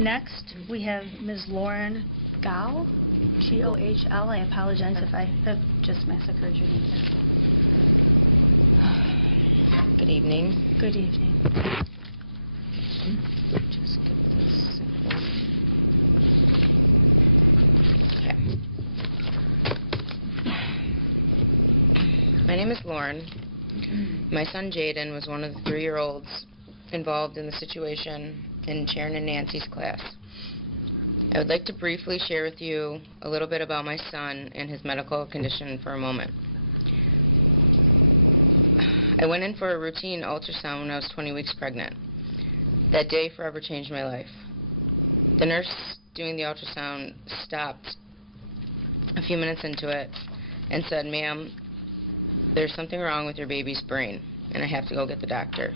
Next, we have Ms. Lauren Gohl, G-O-H-L. I apologize if I have just massacred your name. Good evening. Good evening. Just get this simple. Okay. My name is Lauren. My son Jaden was one of the 3-year-olds involved in the situation in Sharon and Nancy's class. I would like to briefly share with you a little bit about my son and his medical condition for a moment. I went in for a routine ultrasound when I was 20 weeks pregnant. That day forever changed my life. The nurse doing the ultrasound stopped a few minutes into it and said, "Ma'am, there's something wrong with your baby's brain, and I have to go get the doctor."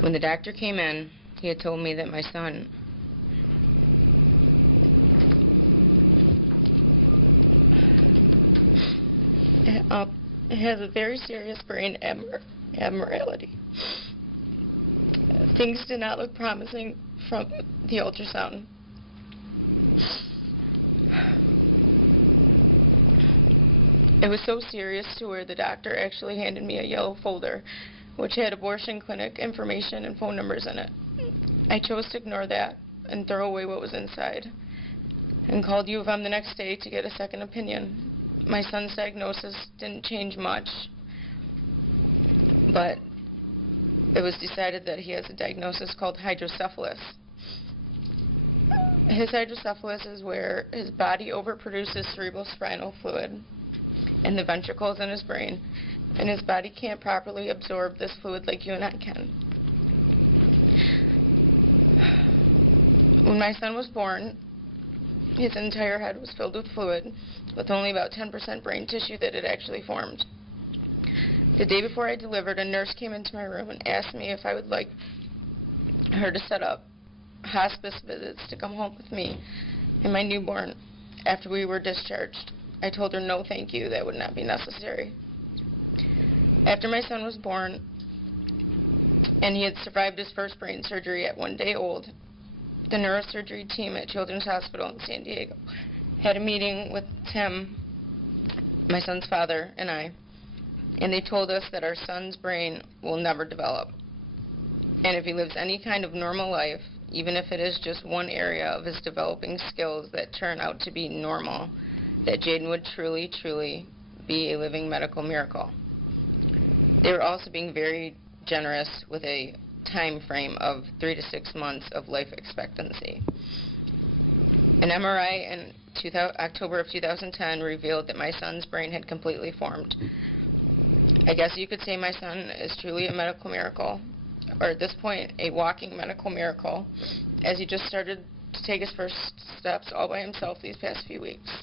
When the doctor came in, he had told me that my son has a very serious brain abnormality. Things did not look promising from the ultrasound. It was so serious to where the doctor actually handed me a yellow folder which had abortion clinic information and phone numbers in it. I chose to ignore that and throw away what was inside and called U of M the next day to get a second opinion. My son's diagnosis didn't change much, but it was decided that he has a diagnosis called hydrocephalus. His hydrocephalus is where his body overproduces cerebrospinal fluid and the ventricles in his brain, and his body can't properly absorb this fluid like you and I can. When my son was born, his entire head was filled with fluid, with only about 10% brain tissue that had actually formed. The day before I delivered, a nurse came into my room and asked me if I would like her to set up hospice visits to come home with me and my newborn after we were discharged. I told her no thank you, that would not be necessary. After my son was born and he had survived his first brain surgery at 1 day old, the neurosurgery team at Children's Hospital in San Diego had a meeting with Tim, my son's father, and I, and they told us that our son's brain will never develop. And if he lives any kind of normal life, even if it is just one area of his developing skills that turn out to be normal, that Jaden would truly, truly be a living medical miracle. They were also being very generous with a time frame of 3 to 6 months of life expectancy. An MRI in October of 2010 revealed that my son's brain had completely formed. I guess you could say my son is truly a medical miracle, or at this point, a walking medical miracle, as he just started to take his first steps all by himself these past few weeks.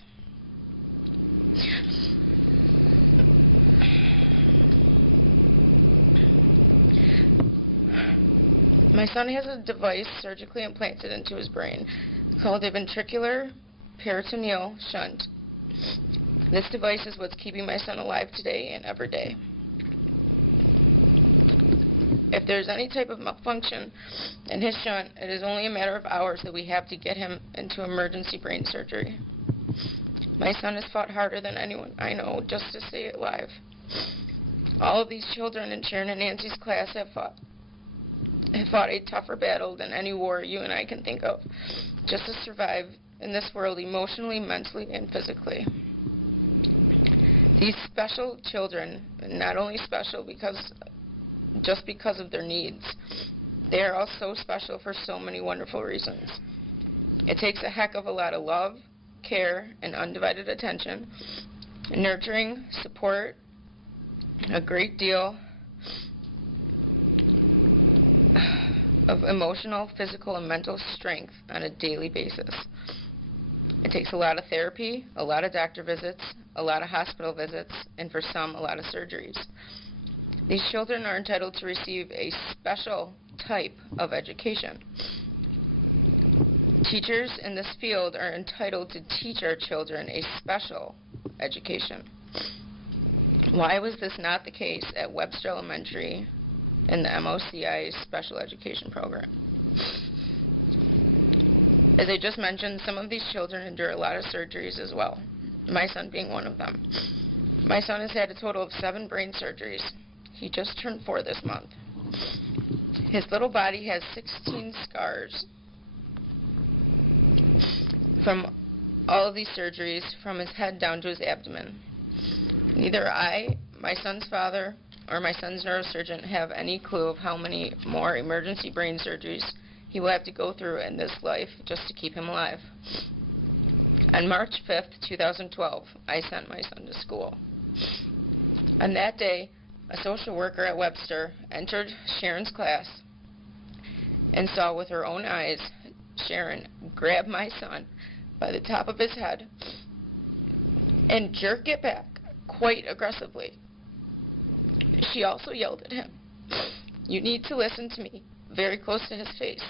My son has a device surgically implanted into his brain called a ventricular peritoneal shunt. This device is what's keeping my son alive today and every day. If there's any type of malfunction in his shunt, it is only a matter of hours that we have to get him into emergency brain surgery. My son has fought harder than anyone I know just to stay alive. All of these children in Sharon and Nancy's class have fought a tougher battle than any war you and I can think of, just to survive in this world emotionally, mentally, and physically. These special children, not only special just because of their needs, they are all so special for so many wonderful reasons. It takes a heck of a lot of love, care, and undivided attention, nurturing, support, a great deal of emotional, physical, and mental strength on a daily basis. It takes a lot of therapy, a lot of doctor visits, a lot of hospital visits, and for some, a lot of surgeries. These children are entitled to receive a special type of education. Teachers in this field are entitled to teach our children a special education. Why was this not the case at Webster Elementary in the MOCI special education program? As I just mentioned, some of these children endure a lot of surgeries as well, my son being one of them. My son has had a total of 7 brain surgeries. He just turned 4 this month. His little body has 16 scars from all of these surgeries, from his head down to his abdomen. Neither I, my son's father, or my son's neurosurgeon have any clue of how many more emergency brain surgeries he will have to go through in this life just to keep him alive. On March 5th, 2012, I sent my son to school. On that day, a social worker at Webster entered Sharon's class and saw with her own eyes Sharon grab my son by the top of his head and jerk it back quite aggressively. She also yelled at him, "You need to listen to me," very close to his face,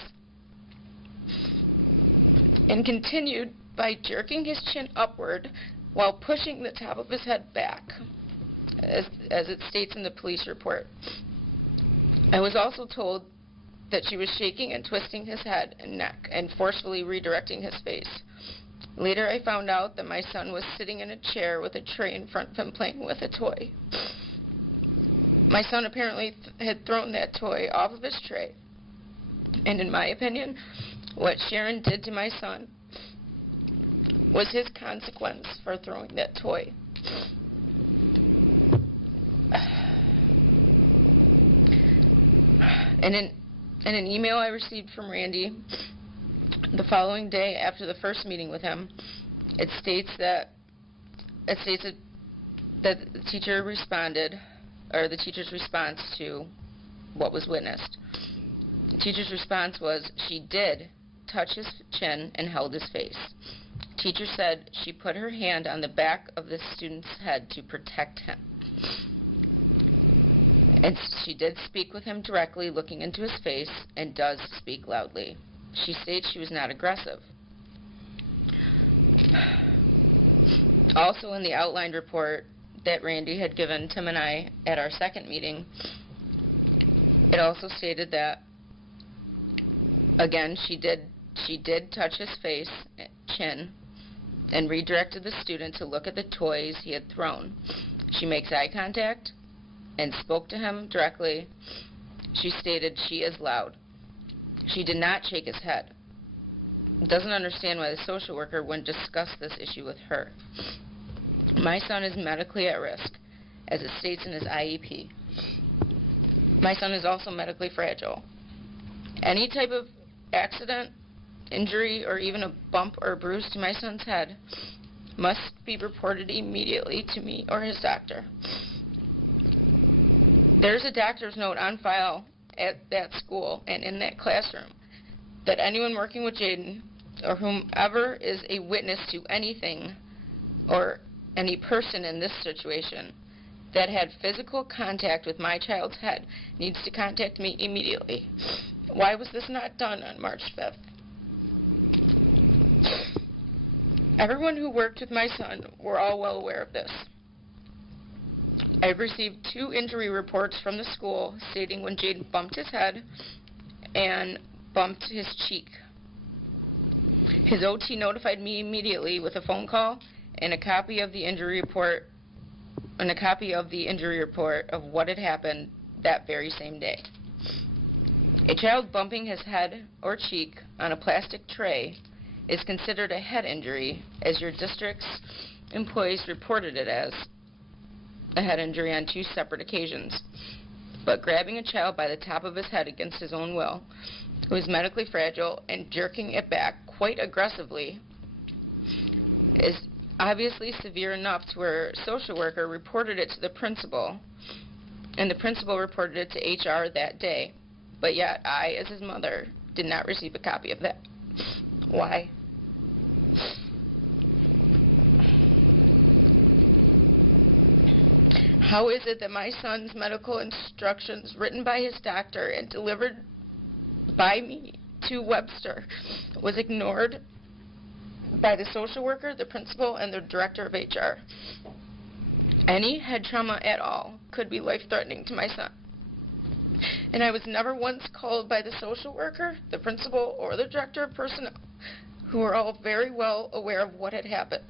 and continued by jerking his chin upward while pushing the top of his head back, as it states in the police report. I was also told that she was shaking and twisting his head and neck and forcefully redirecting his face. Later I found out that my son was sitting in a chair with a tray in front of him playing with a toy. My son apparently had thrown that toy off of his tray, and in my opinion, what Sharon did to my son was his consequence for throwing that toy. In an email I received from Randy the following day after the first meeting with him, it states that the teacher responded, or the teacher's response to what was witnessed. The teacher's response was, "She did touch his chin and held his face." Teacher said she put her hand on the back of the student's head to protect him. And she did speak with him directly, looking into his face, and does speak loudly. She states she was not aggressive. Also in the outlined report that Randy had given Tim and I at our second meeting, it also stated that, again, she did touch his face, chin, and redirected the student to look at the toys he had thrown. She makes eye contact and spoke to him directly. She stated she is loud. She did not shake his head. Doesn't understand why the social worker wouldn't discuss this issue with her. My son is medically at risk, as it states in his IEP. My son is also medically fragile. Any type of accident, injury, or even a bump or bruise to my son's head must be reported immediately to me or his doctor. There's a doctor's note on file at that school and in that classroom that anyone working with Jaden or whomever is a witness to anything or any person in this situation that had physical contact with my child's head needs to contact me immediately. Why was this not done on March 5th? Everyone who worked with my son were all well aware of this. I've received 2 injury reports from the school stating when Jaden bumped his head and bumped his cheek. His OT notified me immediately with a phone call and a copy of the injury report of what had happened that very same day. A child bumping his head or cheek on a plastic tray is considered a head injury, as your district's employees reported it as a head injury on 2 separate occasions. But grabbing a child by the top of his head against his own will, who is medically fragile, and jerking it back quite aggressively is obviously severe enough to where a social worker reported it to the principal, and the principal reported it to HR that day. But yet I, as his mother, did not receive a copy of that. Why? How is it that my son's medical instructions, written by his doctor and delivered by me to Webster, was ignored by the social worker, the principal, and the director of HR? Any head trauma at all could be life-threatening to my son. And I was never once called by the social worker, the principal, or the director of personnel who were all very well aware of what had happened.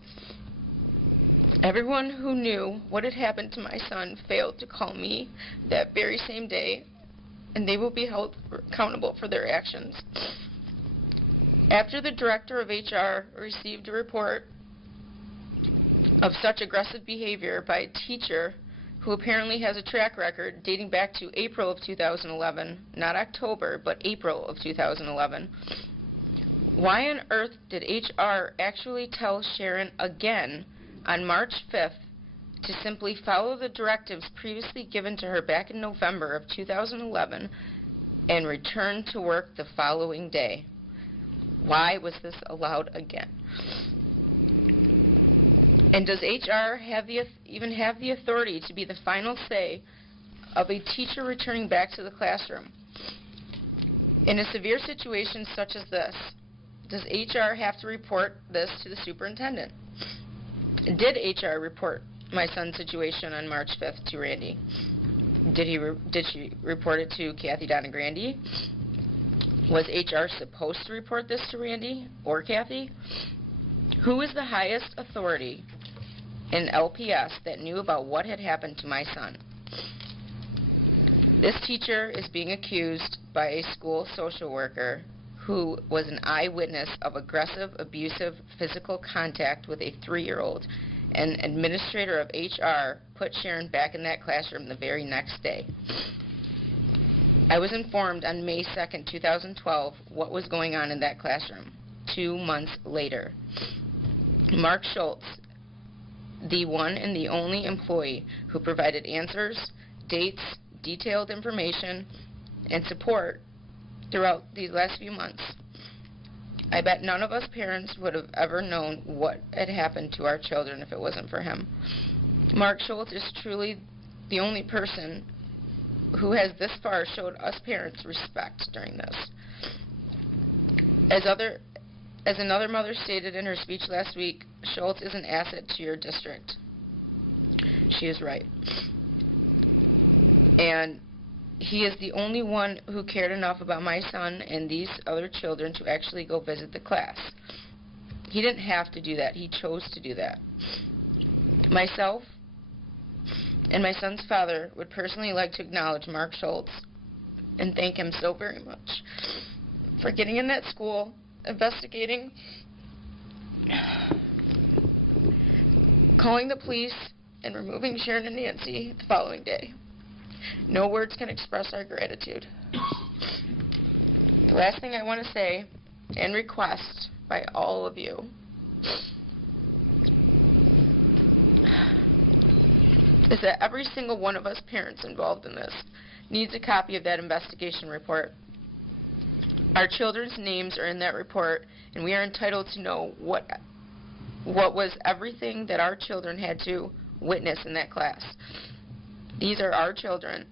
Everyone who knew what had happened to my son failed to call me that very same day, and they will be held accountable for their actions. After the director of HR received a report of such aggressive behavior by a teacher who apparently has a track record dating back to April of 2011, not October, but April of 2011, why on earth did HR actually tell Sharon again on March 5th to simply follow the directives previously given to her back in November of 2011 and return to work the following day? Why was this allowed again? And does HR even have the authority to be the final say of a teacher returning back to the classroom? In a severe situation such as this, does HR have to report this to the superintendent? Did HR report my son's situation on March 5th to Randy? Did she report it to Kathy Donna Grandy? Was HR supposed to report this to Randy or Kathy? Who is the highest authority in LPS that knew about what had happened to my son? This teacher is being accused by a school social worker who was an eyewitness of aggressive, abusive physical contact with a 3-year-old, and administrator of HR put Sharon back in that classroom the very next day. I was informed on May 2nd, 2012, what was going on in that classroom. 2 months later, Mark Schultz, the one and the only employee who provided answers, dates, detailed information, and support throughout these last few months. I bet none of us parents would have ever known what had happened to our children if it wasn't for him. Mark Schultz is truly the only person who has this far showed us parents respect during this. As another mother stated in her speech last week, Schultz is an asset to your district. She is right. And he is the only one who cared enough about my son and these other children to actually go visit the class. He didn't have to do that. He chose to do that. Myself and my son's father would personally like to acknowledge Mark Schultz and thank him so very much for getting in that school, investigating, calling the police, and removing Sharon and Nancy the following day. No words can express our gratitude. The last thing I want to say and request by all of you is that every single one of us parents involved in this needs a copy of that investigation report. Our children's names are in that report, and we are entitled to know what was everything that our children had to witness in that class. These are our children,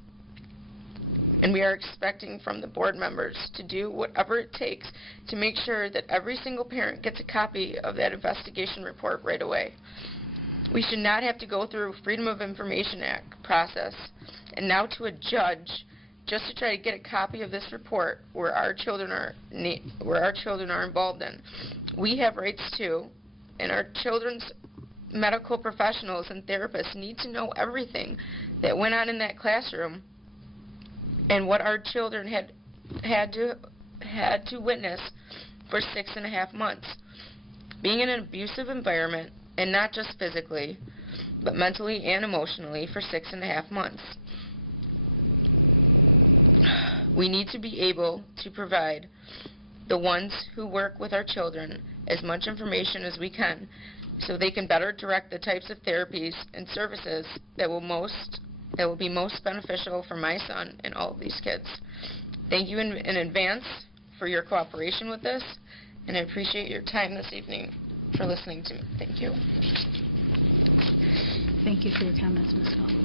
and we are expecting from the board members to do whatever it takes to make sure that every single parent gets a copy of that investigation report right away. We should not have to go through Freedom of Information Act process and now to a judge just to try to get a copy of this report where our children are involved in. We have rights too, and our children's medical professionals and therapists need to know everything that went on in that classroom and what our children had to witness for 6.5 months. Being in an abusive environment, and not just physically, but mentally and emotionally for 6.5 months. We need to be able to provide the ones who work with our children as much information as we can so they can better direct the types of therapies and services that will be most beneficial for my son and all of these kids. Thank you in advance for your cooperation with this, and I appreciate your time this evening for listening to me. Thank you. Thank you for your comments, Ms. Hill.